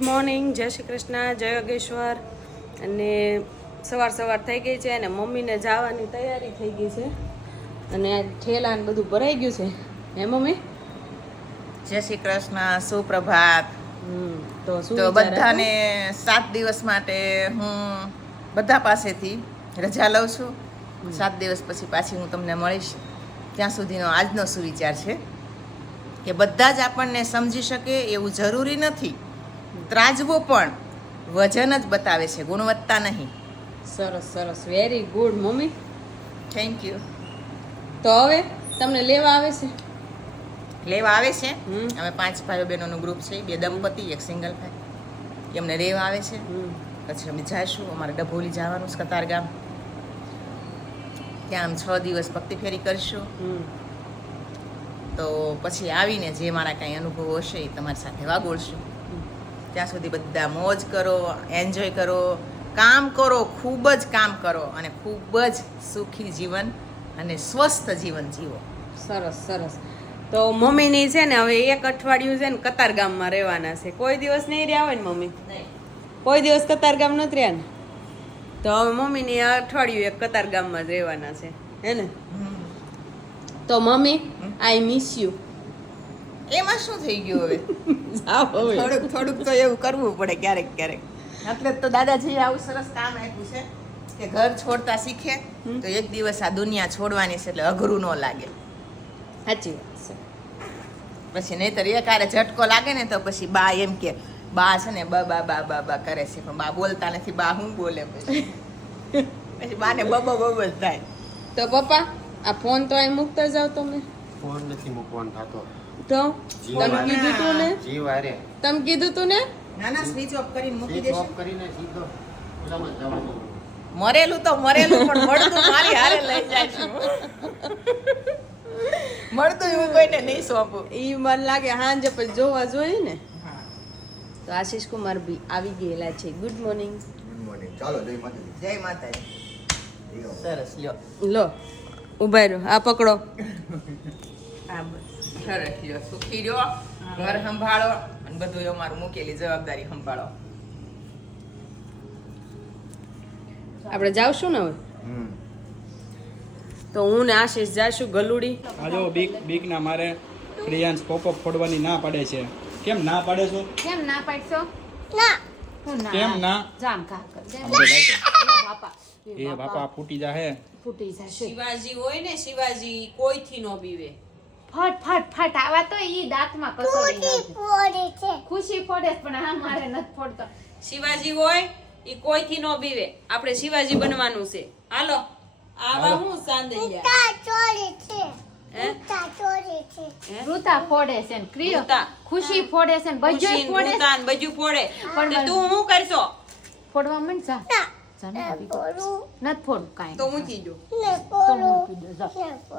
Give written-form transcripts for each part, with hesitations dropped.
Morning, જય શ્રી કૃષ્ણ, જય યોગેશ્વર. અને સવાર થઈ ગઈ છે અને મમ્મીને જવાની તૈયારી થઈ ગઈ છે અને ઠેલા ને બધું ભરાઈ ગયું છે. હે મમ્મી? જય શ્રી કૃષ્ણ, સુપ્રભાત. તો બધાને 7 દિવસ માટે હું બધા પાસેથી રજા લઉં છું. 7 દિવસ પછી પાછી હું તમને મળીશ. ત્યાં સુધીનો આજનો સુવિચાર છે કે બધા જ આપણને સમજી શકે એવું જરૂરી નથી. ત્રાજવો પણ વજન જ બતાવે છે, ગુણવત્તા નહીં. સરસ, very good mummy, thank you. તો હવે તમને લેવા આવે છે? લેવા આવે છે. અમે 5 ભાઈઓ બહેનોનું ગ્રુપ છે, 2 દંપતી, 1 સિંગલ ભાઈ. એમને લેવા આવે છે. પછી અમે જઈશું. અમારે ડભોલી જવાનું છે, કતારગામ. ત્યાં આમ 6 દિવસ ભક્તિ ફેરી કરીશું. તો પછી આવીને જે મારા કાંઈ અનુભવો હશે એ તમારી સાથે વાગોળશું. ત્યાં સુધી બધા મોજ કરો, એન્જોય કરો, કામ કરો, ખૂબ જ કામ કરો અને ખૂબ જ સુખી જીવન અને સ્વસ્થ જીવન જીવો. સરસ. તો મમ્મીની છે ને હવે 1 અઠવાડિયું છે ને કતારગામમાં રહેવાના છે. કોઈ દિવસ નહીં રહ્યા હોય ને મમ્મી? કોઈ દિવસ કતારગામ નથી રહ્યા ને? તો હવે મમ્મીની આ અઠવાડિયું 1 કતારગામમાં જ રહેવાના છે, હે ને? તો મમ્મી, આઈ મિસ યુ. એમાં શું થઈ ગયું હવે? થોડુંક તો એવું કરવું પડે ક્યારેક. એટલે તો દાદાજીએ આવું સરસ કામ આપ્યું છે કે ઘર છોડતા શીખે તો એક દિવસ આ દુનિયા છોડવાની છે એટલે અઘરું ન લાગે. સાચી વાત છે. પછી નહીતર એકારે ઝટકો લાગે ને તો પછી બા એમ કે બા છે ને બા કરે છે, પણ બા બોલતા નથી. બા હું બોલે પછી બાને બબ જ થાય. તો પપ્પા, આ ફોન તો અહીં મૂકતા જાવ તમે. ફોન નથી મૂકવાનો થતો. તો તમે કીધું તું ને? જીવારે તમે કીધું તું ને? ના સ્વિચ ઓફ કરીને મૂકી સ્વિચ દેશે. ઓફ કરીને સીધો ઓલામાં જ જવાનું. મરેલું પણ મળતું મારી હારે લઈ જાય છું. મળતું હું કોઈને નહીં સોંપું. ઈ મને લાગે હાંજે પછી જોવા જોઈએ ને. તો આશીષ કુમાર ભી આવી ગયેલા છે. Good morning. ચાલો જય માતાજી. જય માતાજી. સરસ, લ્યો. લો, ઉભા રહ્યો, આ પકડો. હા બસ, સરસ, લ્યો. સુખી રહ્યો, ઘર સંભાળો અને બધું અમારું મૂકેલી જવાબદારી સંભાળો. આપણે જાવશું ને હવે? તો હું ને આશીષ જાશું ગલુડી. આ જો બીક ના મારે પ્રિયાંશ પોપઅપ ફોડવાની ના પાડે છે. કેમ ના પાડે છો? કેમ ના પાડશો? કેમ ના? જામ કા કર દે. બાપા એ બાપા ફૂટી જાહે. ફૂટી જશે. શિવાજી હોય ને, શિવાજી કોઈથી નો બીવે. ફટ આવા તો ઈ દાંતમાં કસોડી નાખે. ખુશી ફોડે પણ આ મારે નથી ફોડતો. શિવાજી હોય ઈ કોઈથી નો બીવે. આપણે શિવાજી બનવાનું છે. હાલો, આવા હું સાંદૈયા. રૂતા ફોડે છે ને ક્રિયો ખુશી ફોડે છે ને બજુ ફોડે છે. બધું ફોડે. પણ તું હું કરશો? ફોડવા મન જા. નત ફોડ કાઈ. તો મૂકી દો.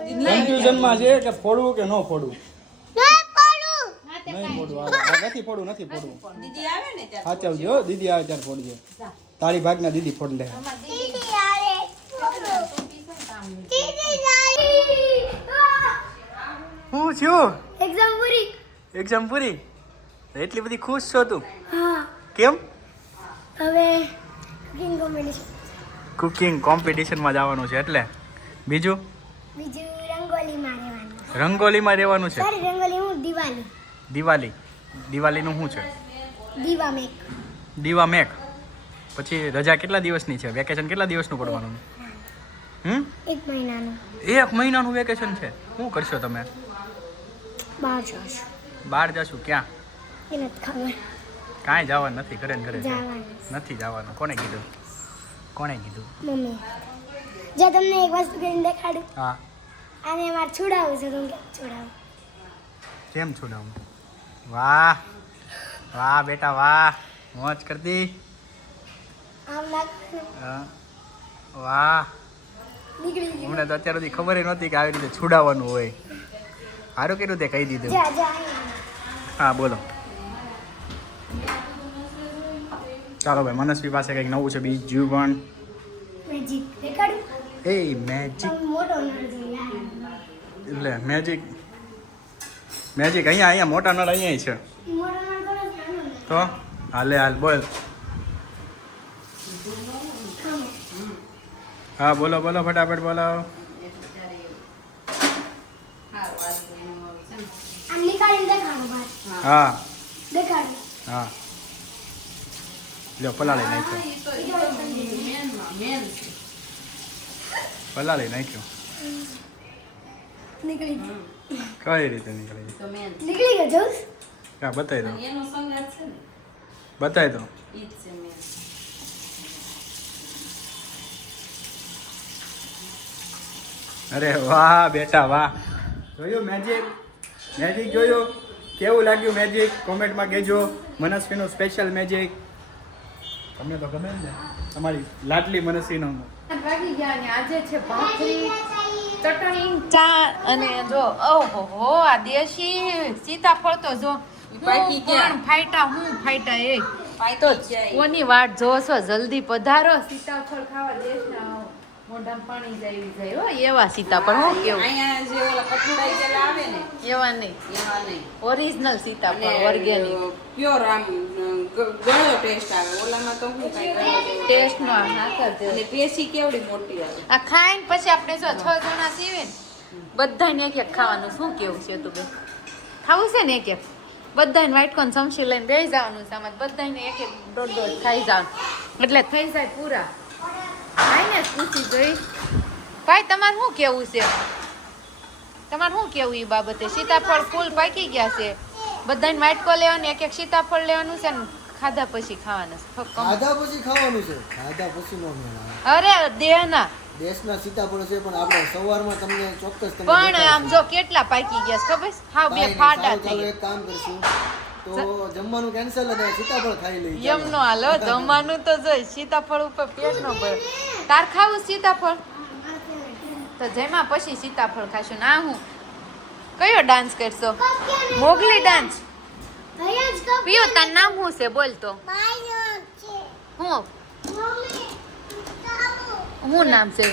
કન્ફ્યુઝન માં છે કે ફોડવું કે ન ફોડવું. નહીં ફોડવું. આ નથી ફોડવું. દીદી આવે ને ત્યારે સાચવજો. દીદી આવે ત્યારે ફોડજો. તારી ભાગના દીદી ફોડ લે. હું છું? એક્ઝામ પૂરી. એટલી બધી ખુશ છો તું? કેમ? હવે કુકિંગ કોમ્પિટિશનમાં જવાનું છે એટલે. બીજું રંગોલીમાં રહેવાનું છે. દિવાળીનું શું છે? દીવા મેક. પછી રજા કેટલા દિવસની છે? વેકેશન કેટલા દિવસનું પડવાનું? 1 મહિનાનું વેકેશન છે. શું કરશો તમે? બહાર જશું. ક્યાં? કાંઈ જવાનું નથી. ઘરે ને ઘરે નથી જવાનું. કોણે કીધું? મમ્મી, જો તમને એક વસ્તુ કરીને દેખાડું. હા. આને મારે છોડાવું છે. હું છોડાવું. કેમ છોડાવું? વાહ બેટા વાહ, મોજ કરતી. આમ નાખવાનું. વાહ. નીકળી ગયું. મને તો અત્યાર સુધી ખબર નહોતી કે આવી રીતે છોડાવવાનું હોય. સારું કર્યું તે કહી દીધું. હા બોલો. ચાલો ભાઈ, મનસ્વી પાસે કંઈક નવું છે બીજું પણ. મેજિક દેખાડું. મેજિક મોટો નળ યાર. એટલે મેજિક અહીંયા મોટા નળ અહીંયા છે. મોટો નળ તો નથી, નાનો નળ. તો હાલે હાલ બોલ. હા બોલો બોલો ફટાફટ બોલો. આમ નીકાળીને દેખાડો બહાર. હા દેખાડો. હા લ્યો પલાળી નાખ્યો. પલાળી નાખ્યો. નીકળી ગયો. કઈ રીતે નીકળી ગઈ? નીકળી ગયો જોશ. હા બતાવી દો એનો સંગાત છે ને બતાવી દો. ઈ જ છે મેન. અરે વાહ બેટા વાહ. જોયું મેજિક? મેજિક જોયું? કેવું લાગ્યું મેજિક? કોમેન્ટમાં કહેજો. મનસ્વીનું સ્પેશિયલ મેજિક. તમને તો ગમે ને તમારી લાડલી મનસ્વીનો. વાગી ગયા ને આજે છે ભાખરી ચટણી ચા અને જો ઓહો આ દેશી સીતાફળ તો જો પાકી ગયા. પણ ફાઈટા એ તો કોની વાટ જોવો છો જલ્દી પધારો સીતાફળ ખાવા દેશના આવો. મોઢામાં પાણી જાય હો એવા સીતાફળ હું કેવું અહીંયા જે ઓલા કઠોળાઈ ગયેલા આવે ને એવા નહીં એવા નહીં. ઓરિજિનલ સીતાફળ અને ઓર્ગેનિક પ્યોર આમ ગળો ટેસ્ટ આવે. ઓલામાં તો શું કાંઈ ટેસ્ટ નો હાકર છે અને પેશી કેવડી મોટી આવે. આ ખાઈને પછી આપણે જો 6 જણા સીવે ને બધાને એક એક ખાવાનું શું કેવું છે તું બે ખાવું છે ને એક એક બધાને વાટકોન ચમચી લઈને બેસી જવાનું છે આમાં બધાને એક એક દોઢ ખાઈ જવાનું એટલે થઈ જાય પૂરા ખાઈને જ પૂછી જોઈ ભાઈ તમારે શું કેવું છે તમારે શું કેવું એ બાબતે સીતાફળ ફૂલ પાકી ગયા છે બધાને વાટકો લેવાનું એક એક સીતાફળ લેવાનું છે ને ખાધા પછી ખાવાના છે ખાધા પછી ખાવાનું છે ખાધા પછી નો મેળ આવે. અરે દેહના દેશના સીતાફળ છે પણ આપણે સવારમાં તમને ચોક્કસ તમને પણ આમ જો કેટલા પાકી ગયા છે ખબર છે? હાવ બે ફાડા થઈ એક કામ કરશું તો જમવાનું કેન્સલ જ સીતાફળ ખાઈ લઈએ એમ નો હાલો જમવાનું તો જોઈ સીતાફળ ઉપર પેટ નો ભરે તાર ખાવું સીતાફળ તો જેમાં પછી સીતાફળ ખાશું ના હું કયો ડાન્સ કરશો મોગલી ડાન્સ અહીંયા જ કપ. પિયો તાર નામ શું છે બોલ તો માય છે. હું મમ્મી. હું નામ છે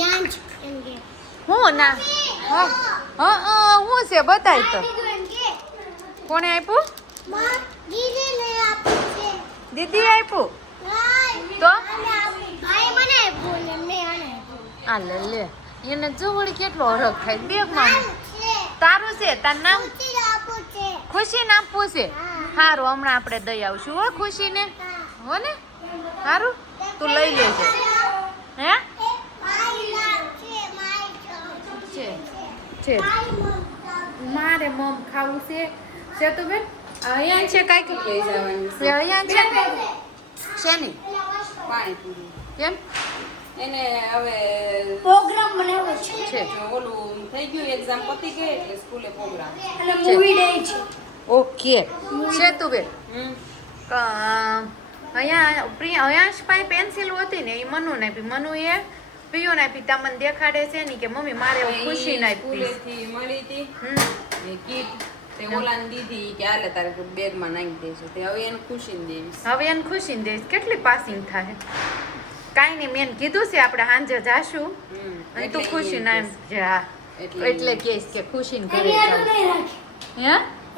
યાંચ એંગે. હું નામ હા હું છે બતાય તો એંગે. કોણે આપ્યું માં દીદીને આપી છે. દીદી આપ્યું ભાઈ. તો ભાઈ મને આપ્યું ને મેં આને આપ્યું. આ લે લે એને જો વળી કેટલો હરખ થાય બેગમાં છે. તારું છે તાર નામ ખુશી આપું છે. ખુશી નામ પૂછે સારું હમણાં આપણે દઈ આવશું હો ખુશીને હો ને સારું તું લઈ લેજે હે છે છે મારે મમ ખાવું છે તું બેન અહીંયા છે કાંઈક લઈ જવાની છે. અહીંયા છે શેની પાણીપુરી. કેમ એને હવે પ્રોગ્રામ બનાવ્યો છે છે ઓલું થઈ ગયું એક્ઝામ પતી ગઈ એટલે સ્કૂલે પ્રોગ્રામ. અને મૂવી ડે છે. ઓકે છે તું બેન અહીંયા અહીંયા પાસે પેન્સિલ હતી ને એ મનુ ને આપી મનુ એ પિયો ને આપી તમને દેખાડે છે ને કે મમ્મી મારે ખુશી ના આપી સ્કૂલેથી મળી હતી એ કીટ તે ઓલાને દીધી કે આલે તારે બેગમાં નાખી દેજો તે હવે એને ખુશીને દેવીશ. હવે એને ખુશી ને દઈશ કેટલી પાસિંગ થાય કાંઈ નહીં મેં કીધું છે આપણે સાંજે જાશું અને તું ખુશી ના એમ જા એટલે કહીશ કે ખુશી ને ઘરે એની આડું જાઉં નહીં રાખી. હે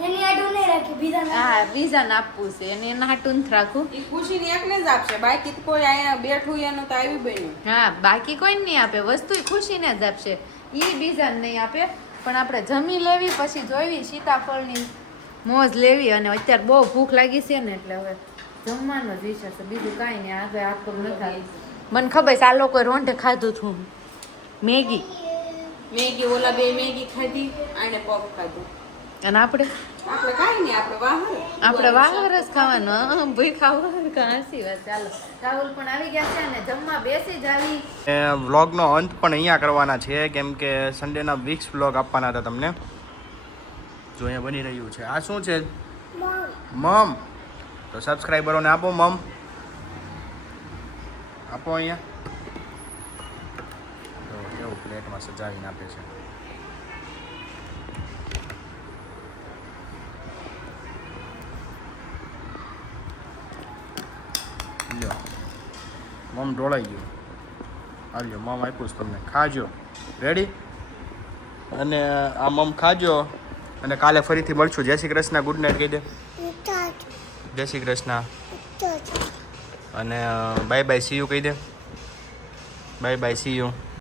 એની આડું નહીં રાખી બીજા હા બીજાને આપવું છે એને એના હાટું નથી રાખું ઈ ખુશીને એકને જ આપશે બાકી તો કોઈ અહીંયા બેઠું એનું તો આવી બન્યું. હા બાકી કોઈ નહીં આપે વસ્તુ ખુશીને જ આપશે એ બીજાને નહીં આપે પણ આપણે જમી લેવી પછી જોઈવી સીતાફળની મોજ લેવી અને અત્યારે બહુ ભૂખ લાગી છે ને એટલે હવે જમવાનો જ વિચાર છે બીજું કાંઈ નહીં આગળ આખું નથી મને ખબર છે આ લોકોએ રોંઢે ખાધું હતું મેગી મેગી ઓલા બે મેગી ખાધી આને પગ ખાધું. અને આપણે કાંઈ નહીં આપણે વાહર જ ખાવાનું ભૂખ ખાવું હાસી વાત ચાલો રાહુલ પણ આવી ગયા છે અને જમવા બેસી જ આવી વ્લોગનો અંત પણ અહીંયા કરવાના છે કેમ કે સન્ડેના વીક્સ વ્લોગ આપવાના હતા તમને જો અહીંયા બની રહ્યું છે આ શું છે મમ તો સબસ્ક્રાઈબરોને આપો મમ આપો અહીંયા તો કેવું પ્લેટમાં સજાવીને આપે છે લ્યો મમ ઢોળાઈ ગયું હાલ્યો મમ આપ્યું છે તમને ખાજો રેડી અને આ મમ ખાજો અને કાલે ફરીથી મળશું જય શ્રી કૃષ્ણ ગુડ નાઇટ કહી દે જય શ્રી કૃષ્ણ અને બાય બાય સી યુ કહી દે. Bye bye see you.